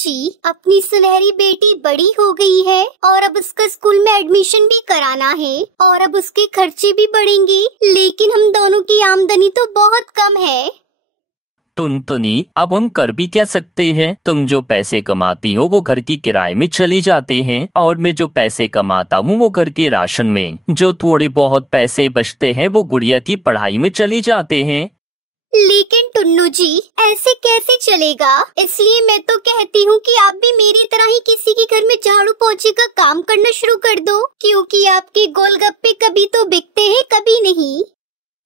जी, अपनी सुनहरी बेटी बड़ी हो गई है और अब उसका स्कूल में एडमिशन भी कराना है और अब उसके खर्चे भी बढ़ेंगे, लेकिन हम दोनों की आमदनी तो बहुत कम है। टुनटुनी, अब हम कर भी क्या सकते हैं? तुम जो पैसे कमाती हो वो घर की किराए में चले जाते हैं और मैं जो पैसे कमाता हूँ वो घर के राशन में। जो थोड़े बहुत पैसे बचते हैं वो गुड़िया की पढ़ाई में चले जाते हैं। लेकिन टुन्नू जी, ऐसे कैसे चलेगा? इसलिए मैं तो कहती हूँ कि आप भी मेरी तरह ही किसी के घर में झाड़ू पोछे का काम करना शुरू कर दो, क्योंकि आपके गोलगप्पे कभी तो बिकते हैं कभी नहीं।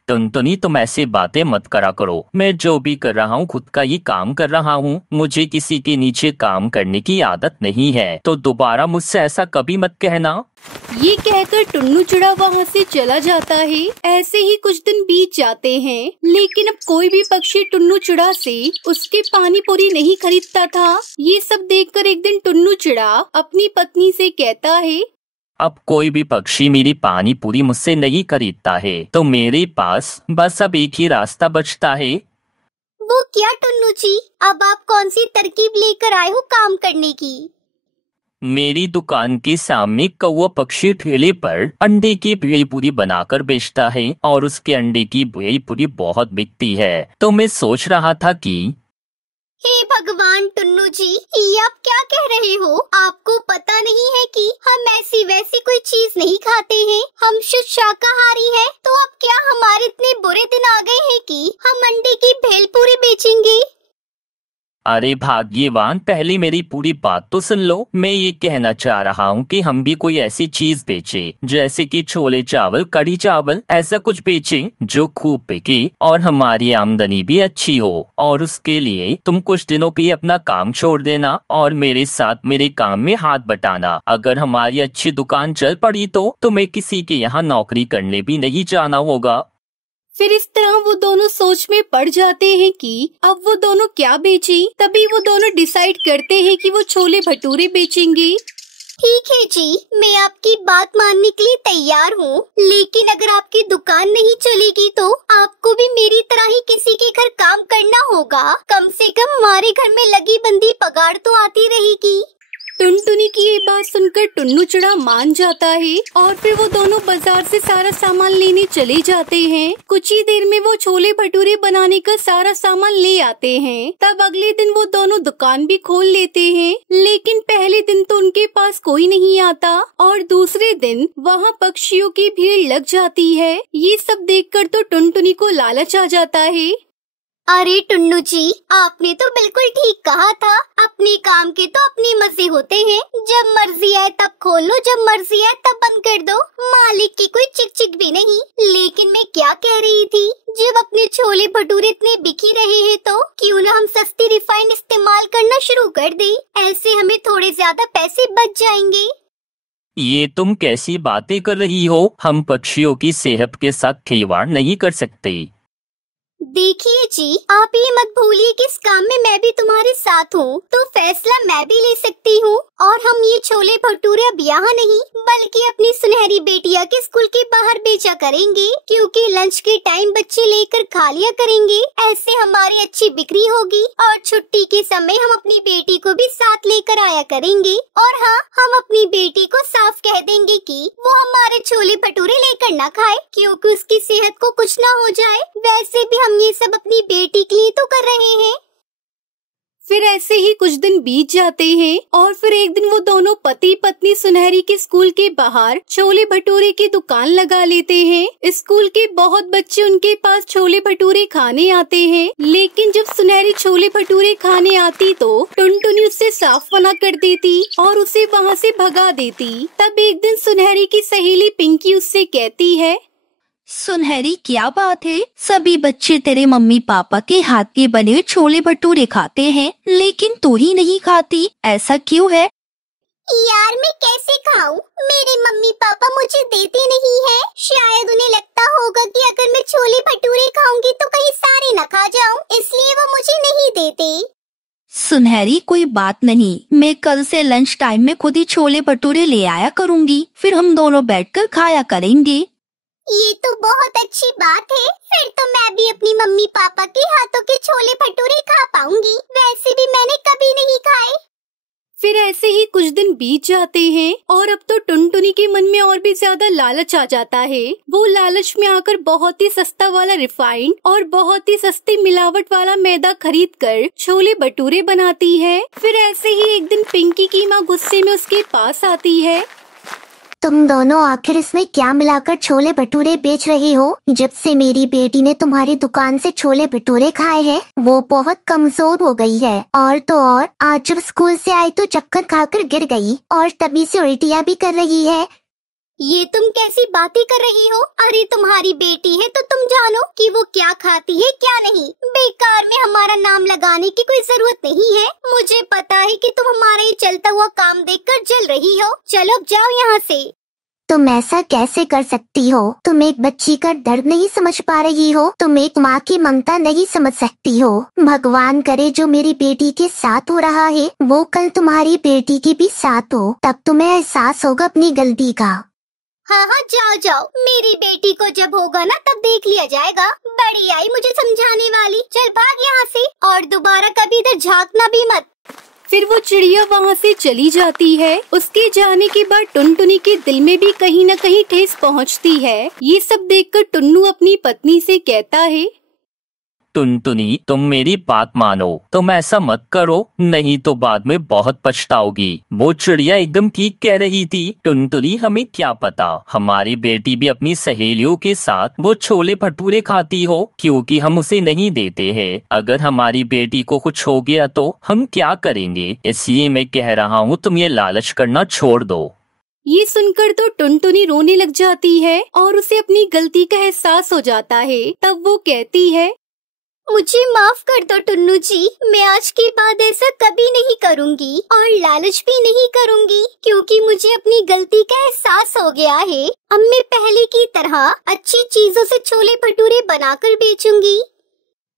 टुनटुनी, तुम ऐसी बातें मत करा करो। मैं जो भी कर रहा हूँ खुद का ही काम कर रहा हूँ। मुझे किसी के नीचे काम करने की आदत नहीं है, तो दोबारा मुझसे ऐसा कभी मत कहना। ये कहकर टुन्नू चिड़ा वहाँ से चला जाता है। ऐसे ही कुछ दिन बीत जाते हैं, लेकिन अब कोई भी पक्षी टुन्नू चिड़ा से उसके पानी पूरी नहीं खरीदता था। ये सब देखकर एक दिन टुन्नू चिड़ा अपनी पत्नी से कहता है, अब कोई भी पक्षी मेरी पानी पूरी मुझसे नहीं खरीदता है, तो मेरे पास बस अब एक ही रास्ता बचता है। वो क्या टुन्नू जी? अब आप कौन सी तरकीब लेकर आए हो काम करने की? मेरी दुकान के सामने कौवा पक्षी ठेले पर अंडे की भेलपूरी बनाकर बेचता है और उसके अंडे की भेलपूरी बहुत बिकती है। तो मैं सोच रहा था कि हे भगवान टुन्नू जी, ये आप क्या कह रहे हो? आपको पता नहीं है कि हम ऐसी वैसी कोई चीज नहीं खाते हैं, हम शुद्ध शाकाहारी हैं। तो अब क्या हमारे इतने बुरे दिन आ गए हैं कि हम अंडे की भेलपूरी बेचेंगे? अरे भाग्यवान, पहले मेरी पूरी बात तो सुन लो। मैं ये कहना चाह रहा हूँ कि हम भी कोई ऐसी चीज बेचे, जैसे कि छोले चावल, कढ़ी चावल, ऐसा कुछ बेचे जो खूब बिके और हमारी आमदनी भी अच्छी हो। और उसके लिए तुम कुछ दिनों के लिए अपना काम छोड़ देना और मेरे साथ मेरे काम में हाथ बटाना। अगर हमारी अच्छी दुकान चल पड़ी तो तुम्हें किसी के यहाँ नौकरी करने भी नहीं जाना होगा। फिर इस तरह वो दोनों सोच में पड़ जाते हैं कि अब वो दोनों क्या बेचें। तभी वो दोनों डिसाइड करते हैं कि वो छोले भटूरे बेचेंगे। ठीक है जी, मैं आपकी बात मानने के लिए तैयार हूँ, लेकिन अगर आपकी दुकान नहीं चलेगी तो आपको भी मेरी तरह ही किसी के घर काम करना होगा। कम से कम हमारे घर में लगी बंदी पगार तो आती रहेगी। टुनटुनी की ये बात सुनकर टुन्नू चिड़ा मान जाता है और फिर वो दोनों बाजार से सारा सामान लेने चले जाते हैं। कुछ ही देर में वो छोले भटूरे बनाने का सारा सामान ले आते हैं। तब अगले दिन वो दोनों दुकान भी खोल लेते हैं, लेकिन पहले दिन तो उनके पास कोई नहीं आता और दूसरे दिन वहाँ पक्षियों की भीड़ लग जाती है। ये सब देखकर तो टुनटुनी को लालच आ जाता है। अरे टुन्नू जी, आपने तो बिल्कुल ठीक कहा था। अपने काम के तो अपनी मर्जी होते हैं। जब मर्जी आए तब खोल लो, जब मर्जी आए तब बंद कर दो। मालिक की कोई चिक चिक भी नहीं। लेकिन मैं क्या कह रही थी, जब अपने छोले भटूरे इतने बिक ही रहे हैं तो क्यों ना हम सस्ती रिफाइंड इस्तेमाल करना शुरू कर दें। ऐसे हमें थोड़े ज्यादा पैसे बच जाएंगे। ये तुम कैसी बातें कर रही हो? हम पक्षियों की सेहत के साथ खिलवाड़ नहीं कर सकते। देखिए जी, आप ये मत भूलिए कि इस काम में मैं भी तुम्हारे साथ हूँ, तो फैसला मैं भी ले सकती हूँ। और हम ये छोले भटूरे अब यहाँ नहीं बल्कि अपनी सुनहरी बेटिया के स्कूल के बाहर बेचा करेंगे, क्योंकि लंच के टाइम बच्चे लेकर खा लिया करेंगे। ऐसे हमारी अच्छी बिक्री होगी और छुट्टी के समय हम अपनी बेटी को भी साथ लेकर आया करेंगे। और हाँ, हम अपनी बेटी को साफ कह देंगे कि वो हमारे छोले भटूरे लेकर ना खाए, क्योंकि उसकी सेहत को कुछ ना हो जाए। वैसे भी हम ये सब अपनी बेटी के लिए तो कर रहे हैं। फिर ऐसे ही कुछ दिन बीत जाते हैं और फिर एक दिन वो दोनों पति पत्नी सुनहरी के स्कूल के बाहर छोले भटूरे की दुकान लगा लेते हैं। स्कूल के बहुत बच्चे उनके पास छोले भटूरे खाने आते हैं, लेकिन जब सुनहरी छोले भटूरे खाने आती तो टुनटुनी उससे साफ मना कर देती और उसे वहाँ से भगा देती। तब एक दिन सुनहरी की सहेली पिंकी उससे कहती है, सुनहरी, क्या बात है? सभी बच्चे तेरे मम्मी पापा के हाथ के बने छोले भटूरे खाते हैं, लेकिन तू ही नहीं खाती, ऐसा क्यों है? यार मैं कैसे खाऊं? मेरे मम्मी पापा मुझे देते नहीं हैं। शायद उन्हें लगता होगा कि अगर मैं छोले भटूरे खाऊंगी तो कहीं सारे न खा जाऊं, इसलिए वो मुझे नहीं देते। सुनहरी, कोई बात नहीं, मैं कल से लंच टाइम में खुद ही छोले भटूरे ले आया करूँगी, फिर हम दोनों बैठकर खाया करेंगे। ये तो बहुत अच्छी बात है। फिर तो मैं भी अपनी मम्मी पापा के हाथों के छोले भटूरे खा पाऊंगी। वैसे भी मैंने कभी नहीं खाए। ऐसे ही कुछ दिन बीत जाते हैं और अब तो टुनटुनी के मन में और भी ज्यादा लालच आ जाता है। वो लालच में आकर बहुत ही सस्ता वाला रिफाइंड और बहुत ही सस्ती मिलावट वाला मैदा खरीद कर छोले भटूरे बनाती है। फिर ऐसे ही एक दिन पिंकी की माँ गुस्से में उसके पास आती है। तुम दोनों आखिर इसमें क्या मिलाकर छोले भटूरे बेच रही हो? जब से मेरी बेटी ने तुम्हारी दुकान से छोले भटूरे खाए हैं, वो बहुत कमजोर हो गई है। और तो और आज जब स्कूल से आई तो चक्कर खाकर गिर गई और तभी से उल्टियाँ भी कर रही है। ये तुम कैसी बातें कर रही हो? अरे तुम्हारी बेटी है तो तुम जानो कि वो क्या खाती है क्या नहीं। बेकार में हमारा नाम लगाने की कोई जरूरत नहीं है। मुझे पता है कि तुम हमारा ये चलता हुआ काम देखकर जल रही हो। चलो जाओ यहाँ से। तुम ऐसा कैसे कर सकती हो? तुम एक बच्ची का दर्द नहीं समझ पा रही हो? तुम एक माँ की ममता नहीं समझ सकती हो? भगवान करे जो मेरी बेटी के साथ हो रहा है वो कल तुम्हारी बेटी के भी साथ हो, तब तुम्हें एहसास होगा अपनी गलती का। हाँ हाँ जाओ जाओ, मेरी बेटी को जब होगा ना तब देख लिया जाएगा। बड़ी आई मुझे समझाने वाली। चल भाग यहाँ से और दोबारा कभी इधर झांकना भी मत। फिर वो चिड़िया वहाँ से चली जाती है। उसके जाने के बाद टुनटुनी के दिल में भी कहीं न कहीं ठेस पहुँचती है। ये सब देखकर टुन्नू अपनी पत्नी से कहता है, टुनटुनी तुम मेरी बात मानो, तुम ऐसा मत करो, नहीं तो बाद में बहुत पछताओगी। वो चिड़िया एकदम ठीक कह रही थी। टुनटुनी हमें क्या पता, हमारी बेटी भी अपनी सहेलियों के साथ वो छोले भटूरे खाती हो, क्योंकि हम उसे नहीं देते हैं। अगर हमारी बेटी को कुछ हो गया तो हम क्या करेंगे? इसलिए मैं कह रहा हूँ तुम ये लालच करना छोड़ दो। ये सुनकर तो टुनटुनी रोने लग जाती है और उसे अपनी गलती का एहसास हो जाता है। तब वो कहती है, मुझे माफ कर दो टुन्नू जी, मैं आज के बाद ऐसा कभी नहीं करूंगी और लालच भी नहीं करूंगी, क्योंकि मुझे अपनी गलती का एहसास हो गया है। अब मैं पहले की तरह अच्छी चीजों से छोले भटूरे बनाकर बेचूंगी।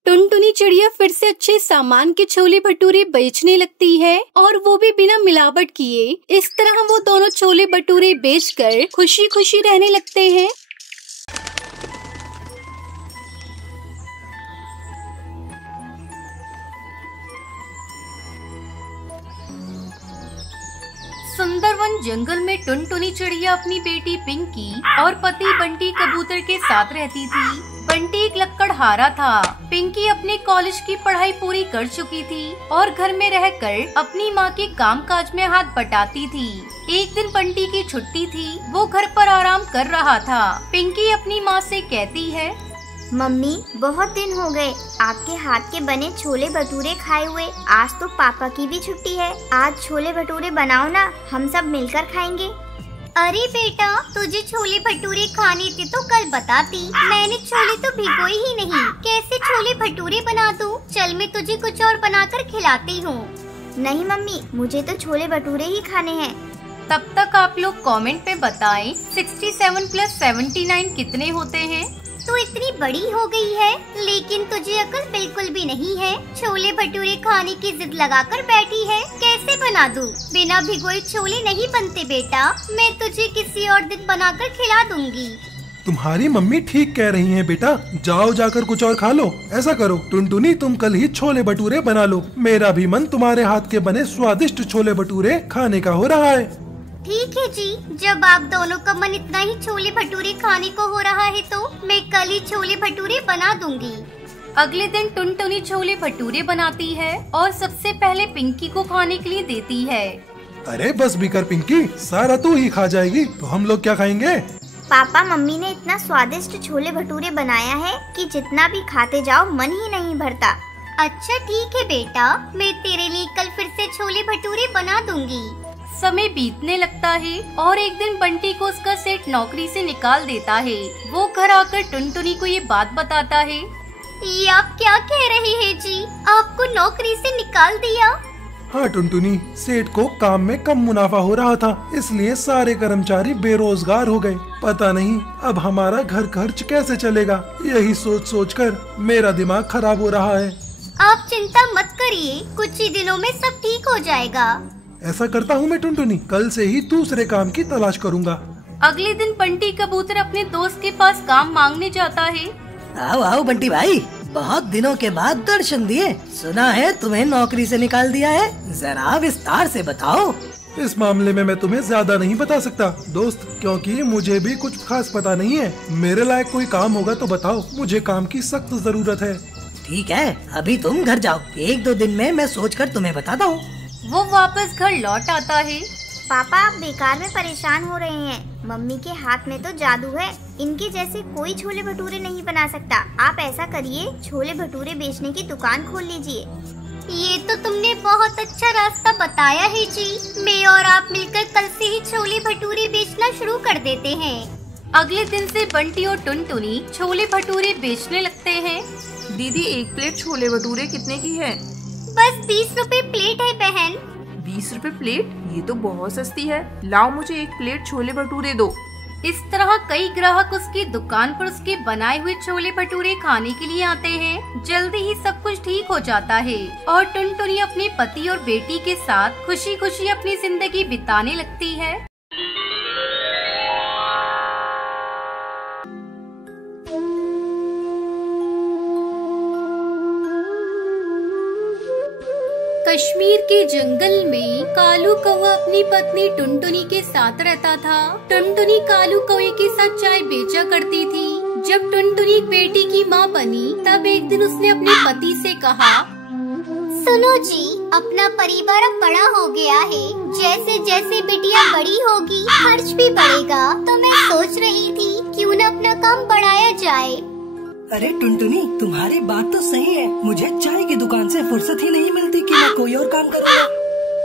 टुनटुनी चिड़िया फिर से अच्छे सामान के छोले भटूरे बेचने लगती है और वो भी बिना मिलावट किए। इस तरह वो दोनों छोले भटूरे बेचकर खुशी खुशी रहने लगते हैं। सुंदरवन जंगल में टुनटुनी चिड़िया अपनी बेटी पिंकी और पति बंटी कबूतर के साथ रहती थी। बंटी एक लकड़हारा था। पिंकी अपने कॉलेज की पढ़ाई पूरी कर चुकी थी और घर में रहकर अपनी माँ के कामकाज में हाथ बटाती थी। एक दिन बंटी की छुट्टी थी, वो घर पर आराम कर रहा था। पिंकी अपनी माँ से कहती है, मम्मी बहुत दिन हो गए आपके हाथ के बने छोले भटूरे खाए हुए। आज तो पापा की भी छुट्टी है, आज छोले भटूरे बनाओ ना, हम सब मिलकर खाएंगे। अरे बेटा, तुझे छोले भटूरे खाने थे तो कल बताती। मैंने छोले तो भिगोए ही नहीं, कैसे छोले भटूरे बना दूं? चल मैं तुझे कुछ और बनाकर खिलाती हूँ। नहीं मम्मी, मुझे तो छोले भटूरे ही खाने हैं। तब तक आप लोग कमेंट पे बताएं 67 + 79 कितने होते हैं? तू इतनी बड़ी हो गई है लेकिन तुझे अकल बिल्कुल भी नहीं है। छोले भटूरे खाने की जिद लगाकर बैठी है, कैसे बना दूं? बिना भिगोए छोले नहीं बनते बेटा, मैं तुझे किसी और दिन बनाकर खिला दूंगी। तुम्हारी मम्मी ठीक कह रही हैं बेटा, जाओ जाकर कुछ और खा लो। ऐसा करो टुनटुनी, तुम कल ही छोले भटूरे बना लो। मेरा भी मन तुम्हारे हाथ के बने स्वादिष्ट छोले भटूरे खाने का हो रहा है। ठीक है जी, जब आप दोनों का मन इतना ही छोले भटूरे खाने को हो रहा है तो मैं कल ही छोले भटूरे बना दूंगी। अगले दिन टुनटुनी छोले भटूरे बनाती है और सबसे पहले पिंकी को खाने के लिए देती है। अरे बस भी कर पिंकी, सारा तू ही खा जाएगी तो हम लोग क्या खाएंगे? पापा मम्मी ने इतना स्वादिष्ट छोले भटूरे बनाया है कि जितना भी खाते जाओ मन ही नहीं भरता। अच्छा ठीक है बेटा, मैं तेरे लिए कल फिर से छोले भटूरे बना दूंगी। समय बीतने लगता है और एक दिन बंटी को उसका सेठ नौकरी से निकाल देता है। वो घर आकर टुनटुनी को ये बात बताता है। ये आप क्या कह रहे हैं जी, आपको नौकरी से निकाल दिया? हाँ टुनटुनी, सेठ को काम में कम मुनाफा हो रहा था, इसलिए सारे कर्मचारी बेरोजगार हो गए। पता नहीं अब हमारा घर खर्च कैसे चलेगा, यही सोच सोच कर मेरा दिमाग खराब हो रहा है। आप चिंता मत करिए, कुछ ही दिनों में सब ठीक हो जाएगा। ऐसा करता हूँ मैं टुनटुनी, कल से ही दूसरे काम की तलाश करूँगा। अगले दिन बंटी कबूतर अपने दोस्त के पास काम मांगने जाता है। आओ आओ बंटी भाई, बहुत दिनों के बाद दर्शन दिए। सुना है तुम्हें नौकरी से निकाल दिया है, जरा विस्तार से बताओ। इस मामले में मैं तुम्हें ज्यादा नहीं बता सकता दोस्त, क्योंकि मुझे भी कुछ खास पता नहीं है। मेरे लायक कोई काम होगा तो बताओ, मुझे काम की सख्त जरूरत है। ठीक है, अभी तुम घर जाओ, 1-2 दिन में मैं सोचकर तुम्हें बताता हूँ। वो वापस घर लौट आता है। पापा आप बेकार में परेशान हो रहे हैं। मम्मी के हाथ में तो जादू है, इनके जैसे कोई छोले भटूरे नहीं बना सकता। आप ऐसा करिए, छोले भटूरे बेचने की दुकान खोल लीजिए। ये तो तुमने बहुत अच्छा रास्ता बताया है जी। मैं और आप मिलकर कल से ही छोले भटूरे बेचना शुरू कर देते हैं। अगले दिन से बंटी और टुनटुनी छोले भटूरे बेचने लगते हैं। दीदी 1 प्लेट छोले भटूरे कितने की है? बस 20 रुपए प्लेट है बहन। 20 रुपए प्लेट? ये तो बहुत सस्ती है। लाओ मुझे 1 प्लेट छोले भटूरे दो। इस तरह कई ग्राहक उसकी दुकान पर उसके बनाए हुए छोले भटूरे खाने के लिए आते हैं। जल्दी ही सब कुछ ठीक हो जाता है और टुनटुनी अपने पति और बेटी के साथ खुशी खुशी अपनी जिंदगी बिताने लगती है। कश्मीर के जंगल में कालू कौवा अपनी पत्नी टुनटुनी के साथ रहता था। टुनटुनी कालू कौवे के साथ चाय बेचा करती थी। जब टुनटुनी बेटी की माँ बनी तब एक दिन उसने अपने पति से कहा, सुनो जी, अपना परिवार अब बड़ा हो गया है। जैसे जैसे बिटिया बड़ी होगी खर्च भी बढ़ेगा, तो मैं सोच रही थी क्यों न अपना काम बढ़ाया जाए। अरे टुनटुनी, तुम्हारी बात तो सही है। मुझे चाय की दुकान से फुर्सत ही नहीं मिलती कि मैं कोई और काम करूँ।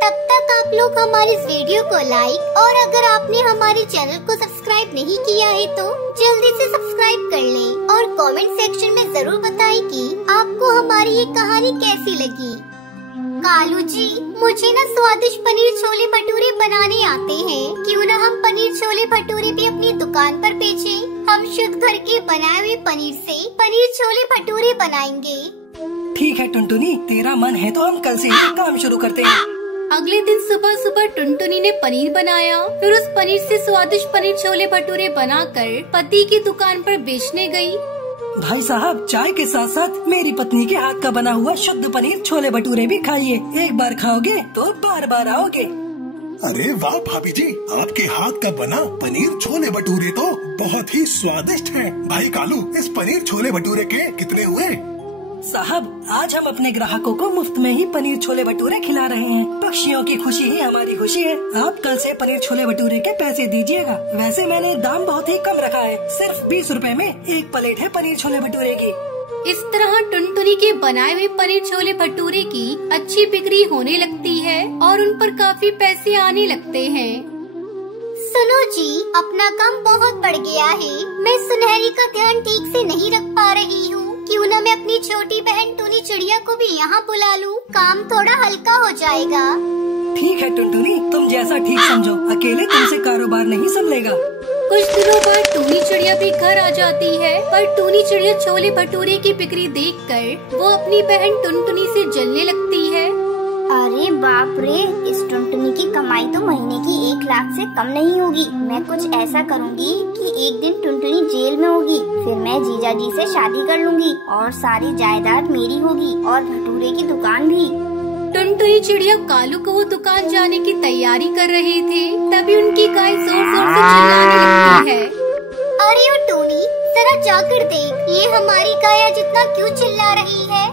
तब तक आप लोग हमारे इस वीडियो को लाइक और अगर आपने हमारे चैनल को सब्सक्राइब नहीं किया है तो जल्दी से सब्सक्राइब कर लें और कमेंट सेक्शन में जरूर बताएं कि आपको हमारी ये कहानी कैसी लगी। कालू जी, मुझे ना स्वादिष्ट पनीर छोले भटूरे बनाने आते हैं। क्यों ना हम पनीर छोले भटूरे भी अपनी दुकान पर बेचें? हम शुद्ध घर के बनाए हुए पनीर से पनीर छोले भटूरे बनाएंगे। ठीक है टुनटुनी, तेरा मन है तो हम कल से ही काम शुरू करते हैं। अगले दिन सुबह सुबह टुनटुनी ने पनीर बनाया। फिर उस पनीर से स्वादिष्ट पनीर छोले भटूरे बनाकर पति की दुकान पर बेचने गई। भाई साहब, चाय के साथ साथ मेरी पत्नी के हाथ का बना हुआ शुद्ध पनीर छोले भटूरे भी खाइए। एक बार खाओगे तो बार बार आओगे। अरे वाह भाभी जी, आपके हाथ का बना पनीर छोले भटूरे तो बहुत ही स्वादिष्ट है। भाई कालू, इस पनीर छोले भटूरे के कितने हुए? साहब, आज हम अपने ग्राहकों को मुफ्त में ही पनीर छोले भटूरे खिला रहे हैं। पक्षियों की खुशी ही हमारी खुशी है। आप कल से पनीर छोले भटूरे के पैसे दीजिएगा। वैसे मैंने दाम बहुत ही कम रखा है, सिर्फ 20 रुपए में 1 प्लेट है पनीर छोले भटूरे की। इस तरह टुनटुनी के बनाए हुए पनीर छोले भटूरे की अच्छी बिक्री होने लगती है और उन पर काफी पैसे आने लगते हैं। सुनो जी, अपना काम बहुत बढ़ गया है। मैं सुनहरी का ध्यान ठीक से नहीं रख पा रही हूँ। क्यों न मैं अपनी छोटी बहन टुनी चिड़िया को भी यहाँ बुला लूं? काम थोड़ा हल्का हो जाएगा। ठीक है टुनटुनी, तुम जैसा ठीक समझो। अकेले तुमसे कारोबार नहीं संभलेगा। कुछ दिनों बाद टूनी चिड़िया भी घर आ जाती है, पर टूनी चिड़िया छोले भटूरे की बिक्री देखकर वो अपनी बहन टुनटुनी से जलने लगती है। अरे बाप रे, इस टुनटुनी की कमाई तो महीने की 1 लाख से कम नहीं होगी। मैं कुछ ऐसा करूँगी कि एक दिन टुनटुनी जेल में होगी, फिर मैं जीजा जी से शादी कर लूँगी और सारी जायदाद मेरी होगी और भटूरे की दुकान भी। टुनटुनी चिड़िया कालू को वो दुकान जाने की तैयारी कर रहे थे, तभी उनकी गाय जोर जोर से चिल्लाने लगती है। अरे ओ टूनी, जरा जाकर देख, ये हमारी गाय जितना क्यों चिल्ला रही है?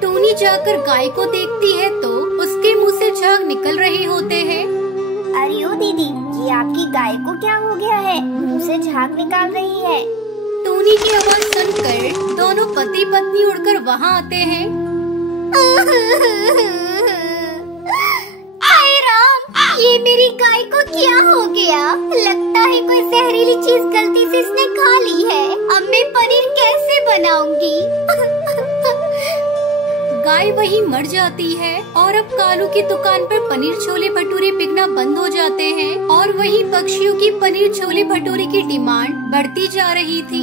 टूनी जाकर गाय को देखती है तो उसके मुंह से झाग निकल रहे होते हैं। अरे ओ दीदी, ये आपकी गाय को क्या हो गया है? मुंह से झाग निकाल रही है। टूनी की आवाज सुनकर दोनों पति पत्नी उड़कर वहाँ आते हैं। हाय राम, ये मेरी गाय को क्या हो गया? लगता है कोई जहरीली चीज गलती से इसने खा ली है। अब मैं पनीर कैसे बनाऊंगी? गाय वहीं मर जाती है और अब कालू की दुकान पर पनीर छोले भटूरे बिकना बंद हो जाते हैं और वहीं पक्षियों की पनीर छोले भटूरे की डिमांड बढ़ती जा रही थी।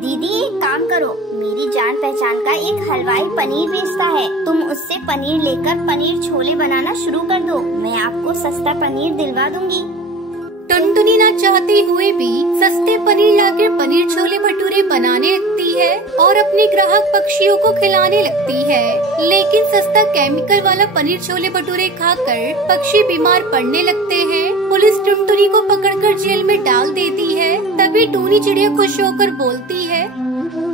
दीदी एक काम करो, मेरी जान पहचान का एक हलवाई पनीर बेचता है, तुम उससे पनीर लेकर पनीर छोले बनाना शुरू कर दो। मैं आपको सस्ता पनीर दिलवा दूंगी। टुनटुनी ना चाहते हुए भी सस्ते पनीर लाकर पनीर छोले भटूरे बनाने लगती है और अपने ग्राहक पक्षियों को खिलाने लगती है। लेकिन सस्ता केमिकल वाला पनीर छोले भटूरे खाकर पक्षी बीमार पड़ने लगते हैं। पुलिस टुनटुनी को पकड़कर जेल में डाल देती है। तभी टूनी चिड़िया खुश होकर बोलती है,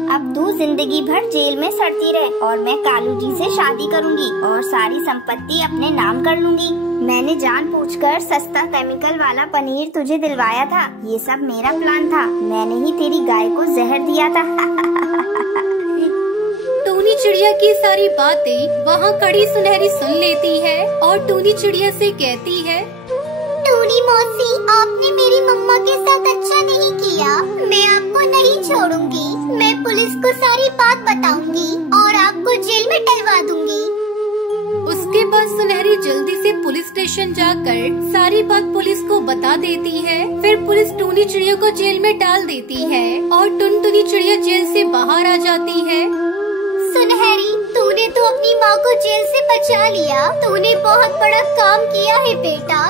अब तू जिंदगी भर जेल में सड़ती रहे और मैं कालू जी से शादी करूंगी और सारी संपत्ति अपने नाम कर लूंगी। मैंने जानबूझकर सस्ता केमिकल वाला पनीर तुझे दिलवाया था। ये सब मेरा प्लान था। मैंने ही तेरी गाय को जहर दिया था। टूनी चिड़िया की सारी बातें वहाँ खड़ी सुनहरी सुन लेती है और टूनी चिड़िया से कहती है, टूनी मौसी, आपने मेरी मम्मा के साथ अच्छा नहीं किया। मैं आपको नहीं छोड़ूंगी। मैं पुलिस को सारी बात बताऊंगी और आपको जेल में डलवा दूंगी। उसके बाद सुनहरी जल्दी से पुलिस स्टेशन जाकर सारी बात पुलिस को बता देती है। फिर पुलिस टूनी चिड़िया को जेल में डाल देती है और टुनटुनी चिड़िया जेल से बाहर आ जाती है। सुनहरी, तूने तो अपनी माँ को जेल से बचा लिया। तूने बहुत बड़ा काम किया है बेटा।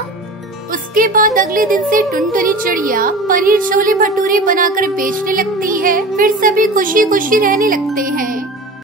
उसके बाद अगले दिन से टुनटुनी चिड़िया पनीर छोले भटूरे बनाकर बेचने लगती है। फिर सभी खुशी खुशी रहने लगते हैं।